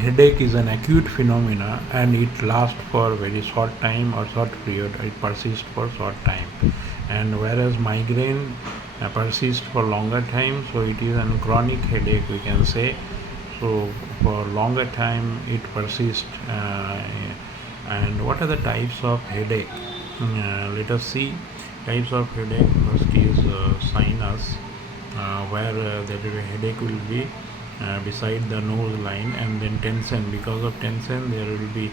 headache is an acute phenomena and it lasts for a very short time or short period. It persists for short time, and whereas migraine persists for longer time, so it is a chronic headache, we can say. So for longer time it persists. And what are the types of headache? Let us see types of headache. First is sinus, where the headache will be beside the nose line, and then tension. Because of tension there will be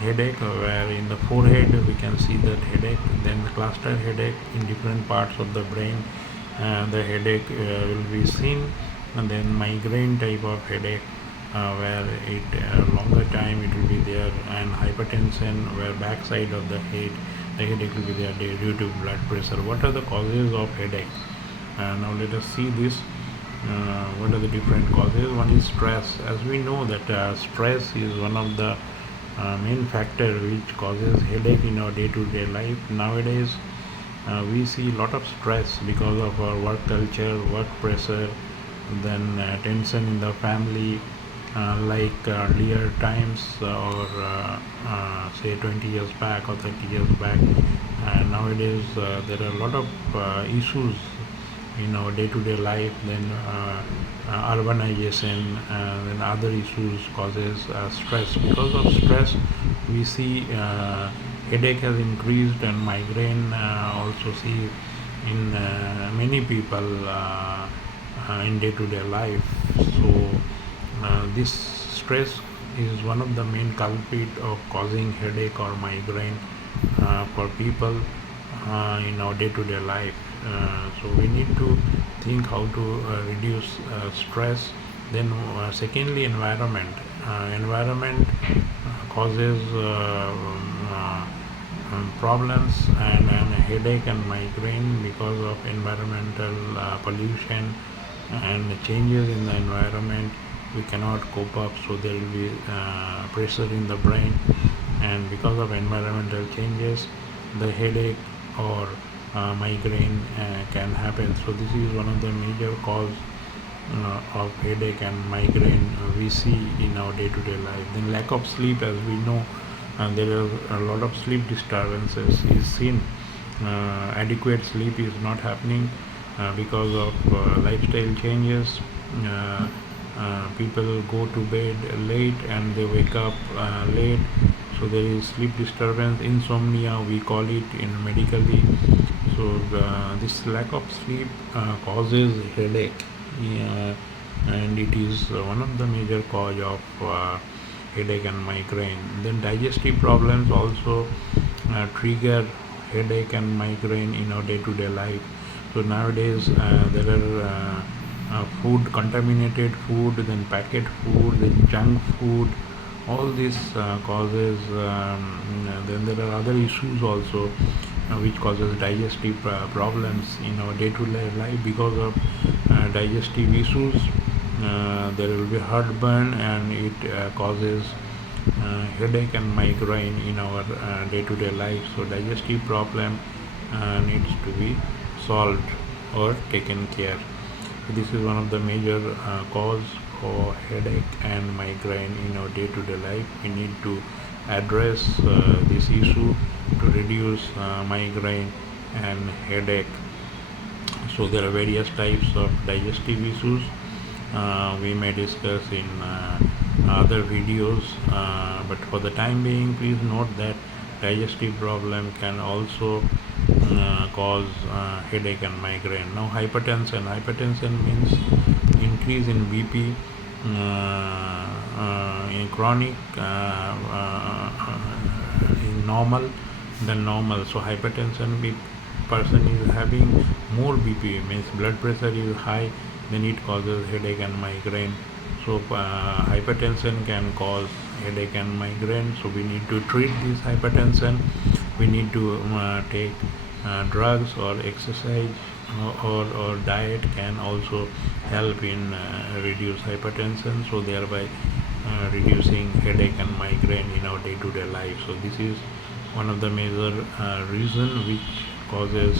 headache, where in the forehead we can see that headache. Then cluster headache in different parts of the brain, the headache will be seen. And then migraine type of headache, where it longer time it will be there. And hypertension, where backside of the head the headache will be there due to blood pressure. What are the causes of headache? Now let us see this. What are the different causes? One is stress. As we know that stress is one of the main factor which causes headache in our day-to-day life. Nowadays we see a lot of stress because of our work culture, work pressure, then tension in the family, like earlier times, or say 20 years back or 30 years back. Nowadays there are a lot of issues in our day-to-day life. Then urbanization, then other issues causes stress. Because of stress we see headache has increased, and migraine also see in many people in day-to-day life. So this stress is one of the main culprit of causing headache or migraine for people in our day-to-day life. So we need to think how to reduce stress. Then secondly, environment causes problems, and headache and migraine because of environmental pollution and changes in the environment. We cannot cope up, so there will be pressure in the brain, and because of environmental changes the headache or migraine can happen. So this is one of the major cause of headache and migraine we see in our day-to-day life. Then lack of sleep, as we know, and there are a lot of sleep disturbances is seen. Adequate sleep is not happening because of lifestyle changes. People go to bed late and they wake up late, so there is sleep disturbance, insomnia we call it in medically. So this lack of sleep causes headache, and it is one of the major cause of headache and migraine. Then digestive problems also trigger headache and migraine in our day-to-day life. So nowadays there are food, contaminated food, then packet food, then junk food, all this causes then there are other issues also which causes digestive problems in our day-to-day life. Because of digestive issues there will be heartburn, and it causes headache and migraine in our day-to-day life. So digestive problem needs to be solved or taken care. So this is one of the major cause for headache and migraine in our day-to-day life. We need to address this issue to reduce migraine and headache. So there are various types of digestive issues we may discuss in other videos, but for the time being please note that digestive problem can also cause headache and migraine. Now hypertension means increase in BP in chronic, in normal than normal. So hypertension person is having more BP, means blood pressure is high, then it causes headache and migraine. So hypertension can cause headache and migraine. So we need to treat this hypertension. We need to take drugs or exercise, or diet can also help in reduce hypertension, so thereby reducing headache and migraine in our day-to-day life. So this is one of the major reason which causes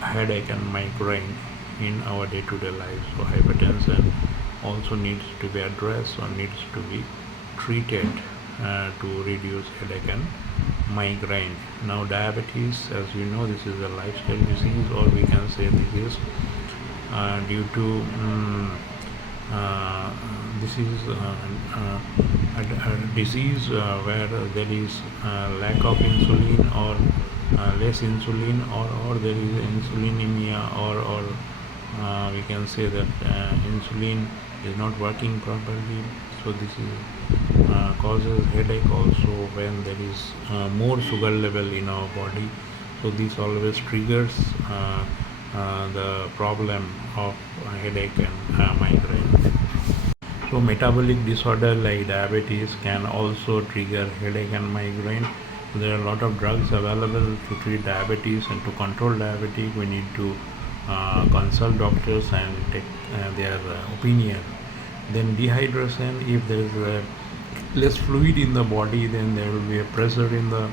headache and migraine in our day-to-day life. So hypertension also needs to be addressed or needs to be treated to reduce headache and migraine. Now diabetes, as you know, this is a lifestyle disease, or we can say this is due to uh, this is a disease where there is lack of insulin or less insulin, or there is insulinemia, or we can say that insulin is not working properly. So this is causes headache also when there is more sugar level in our body. So this always triggers the problem of headache and migraine. So metabolic disorder like diabetes can also trigger headache and migraine. So there are a lot of drugs available to treat diabetes, and to control diabetes we need to consult doctors and take their opinion. Then dehydration, if there is less fluid in the body, then there will be a pressure in the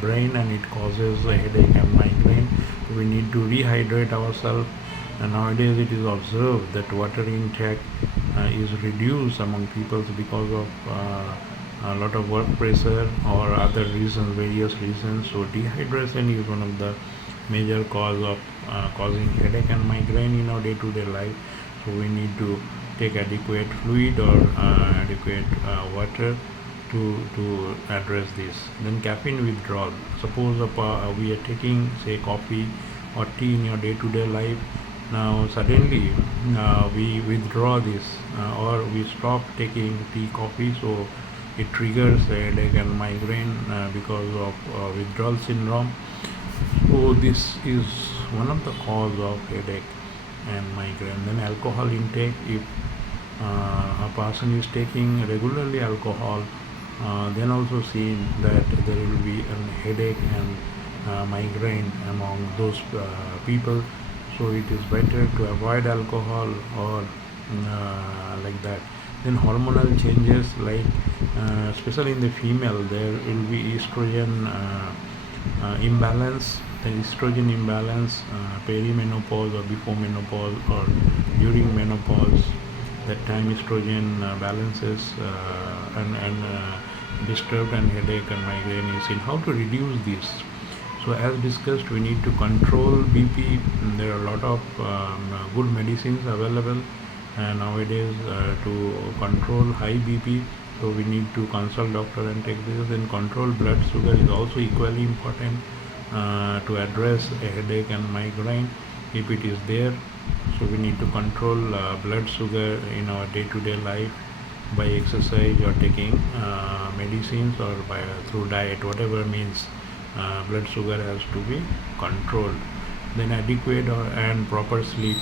brain, and it causes a headache and migraine. We need to rehydrate ourselves, and nowadays it is observed that water intake is reduced among people because of a lot of work pressure or other reasons, various reasons. So dehydration is one of the major cause of causing headache and migraine in our day-to-day life. So we need to take adequate fluid or adequate water to address this. Then caffeine withdrawal. Suppose we are taking, say, coffee or tea in your day-to-day life. Now suddenly we withdraw this or we stop taking tea, coffee, so it triggers a headache and migraine because of withdrawal syndrome. So this is one of the cause of headache and migraine. Then alcohol intake. If a person is taking regularly alcohol, then also seen that there will be a headache and migraine among those people. So it is better to avoid alcohol or like that. Then hormonal changes, like especially in the female, there will be estrogen imbalance. The estrogen imbalance, perimenopause or before menopause or during menopause, that time estrogen balances and disturbed, and headache and migraine is seen. How to reduce this? So as discussed, we need to control BP. There are a lot of good medicines available nowadays to control high BP. So we need to consult doctor and take this. And control blood sugar is also equally important to address a headache and migraine if it is there. So we need to control blood sugar in our day-to-day life by exercise or taking medicines, or by through diet, whatever means. Blood sugar has to be controlled. Then adequate and proper sleep.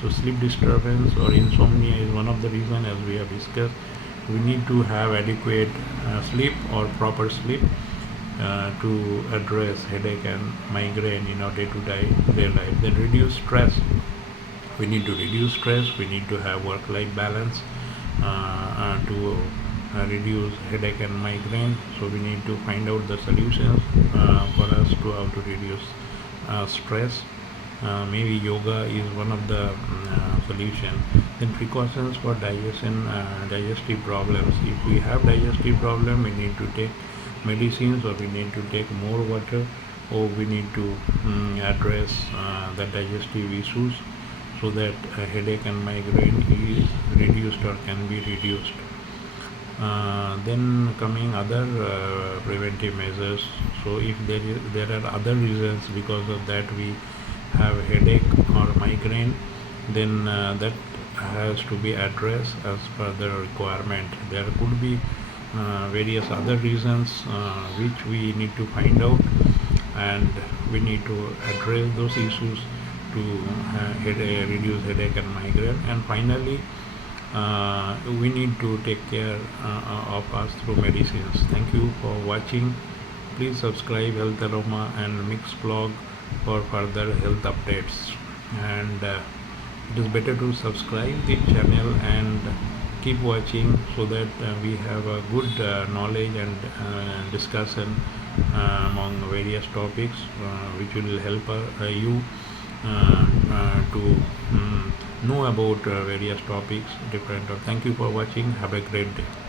So sleep disturbance or insomnia is one of the reasons, as we have discussed. We need to have adequate sleep or proper sleep to address headache and migraine in our day-to-day life. Then reduce stress. We need to reduce stress. We need to have work-life balance to reduce headache and migraine. So we need to find out the solutions for us to how to reduce stress. Maybe yoga is one of the solution. Then precautions for digestive problems. If we have digestive problem, we need to take medicines, or we need to take more water, or we need to address the digestive issues, so that headache and migraine is reduced or can be reduced. Then coming other preventive measures. So if there are other reasons because of that we have headache or migraine, then that has to be addressed as per the requirement. There could be various other reasons which we need to find out, and we need to address those issues to reduce headache and migraine. And finally, we need to take care of us through medicines. Thank you for watching. Please subscribe Health Aroma and Mix blog for further health updates. And it is better to subscribe the channel and keep watching, so that we have a good knowledge and discussion among various topics which will help you to know about various topics different. Thank you for watching. Have a great day.